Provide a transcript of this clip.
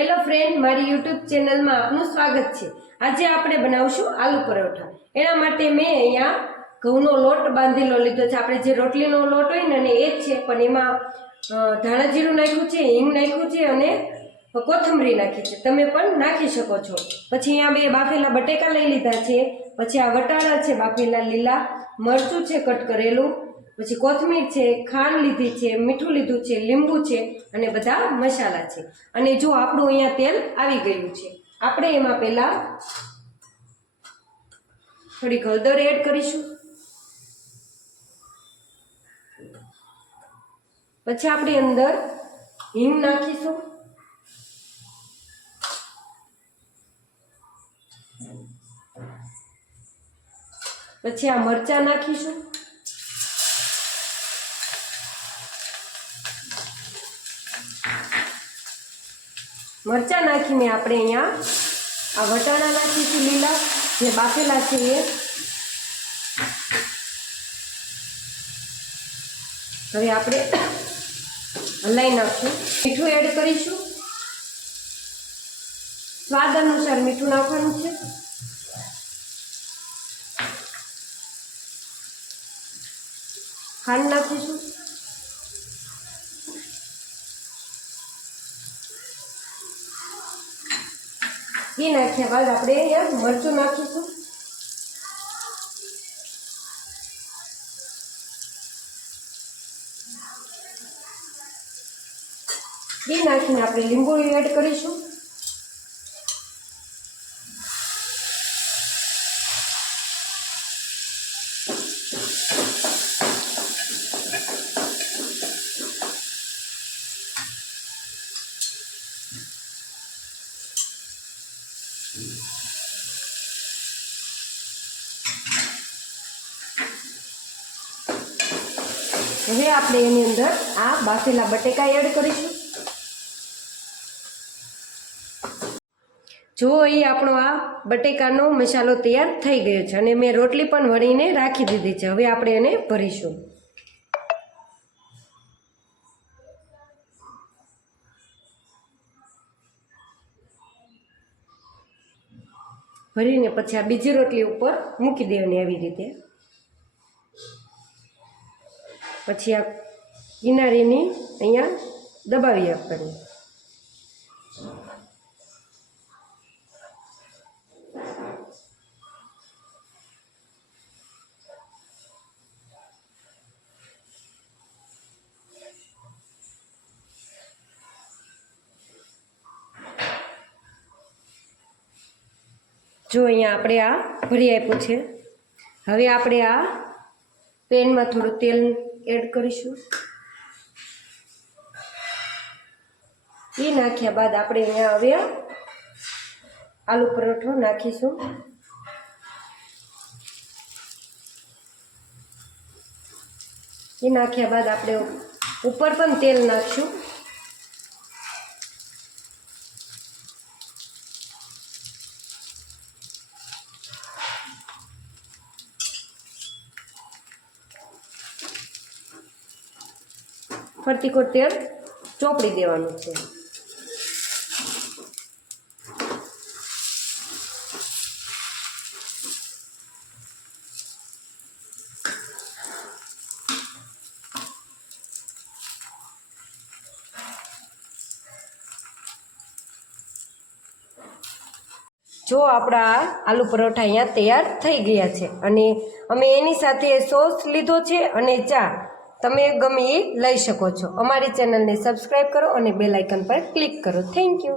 Hello friend, મારી YouTube ચેનલમાં આપનું સ્વાગત છે। આજે આપણે બનાવશું આલુ પરોઠા। એના માટે મેં અહીંયા ઘઉંનો લોટ બાંધેલો લીધો છે। આપણે જે રોટલીનો લોટ હોય ને એ જ છે, પણ એમાં ધાણા જીરું નાખ્યું છે, હિંગ નાખ્યું છે અને કોથમરી નાખી છે। તમે પણ નાખી શકો છો। પછી અહીંયા બે બાફેલા બટેકા લઈ લીધા છે। પછી આ વટાણા છે બાફેલા લીલા, મરચું છે કટ કરેલું, પછી કોથમીર છે, ખાંડ લીધી છે, મીઠું લીધું છે, લીંબુ છે અને બધા મસાલા છે। અને જો આપણું અહીંયા તેલ આવી ગયું છે, આપણે એમાં પહેલા થોડી હળદર એડ કરીશું। પછી આપણે અંદર હિંગ નાખીશું, પછી આ મરચાં નાખીશું, મરચાં નાખીને આપણે અહીંયા આ વટાણા નાખીશું લીલા જે બાફેલા છે એ। હવે આપણે હલાઈ નાખશું, મીઠું એડ કરીશું, સ્વાદ અનુસાર મીઠું નાખવાનું છે। ખાંડ નાખીશું, એ નાખ્યા બાદ આપણે અહીંયા મરચું નાખીશું, એ નાખીને આપણે લીંબુ એડ કરીશું, હવે આપણે એની અંદર આ બાફેલા બટેકા એડ કરીશું। જો અહીં આપણો આ બટેકાનો મસાલો તૈયાર થઈ ગયો છે અને મેં રોટલી પણ વણીને રાખી દીધી છે। હવે આપણે એને ભરીશું। ભરીને પછી આ બીજી રોટલી ઉપર મૂકી દેવાની આવી રીતે। પછી આ કિનારીની અહીંયા દબાવી આપવાની। જો અહીંયા આપણે આ ભરી આપ્યું છે। હવે આપણે આ પેનમાં થોડું તેલ એડ કરીશું, એ નાખ્યા બાદ આપણે અહીંયા હવે આલુ પરોઠો નાખીશું। એ નાખ્યા બાદ આપણે ઉપર પણ તેલ નાખશું, ફરતી કોર તેલ ચોપડી દેવાનું છે। જો આપણા આલુ પરોઠા અહીંયા તૈયાર થઈ ગયા છે અને અમે એની સાથે સોસ લીધો છે અને ચા, તમે ગમે એ લઈ શકો છો। અમારી ચેનલને સબસ્ક્રાઈબ કરો અને બેલ આઇકન પર ક્લિક કરો। Thank you.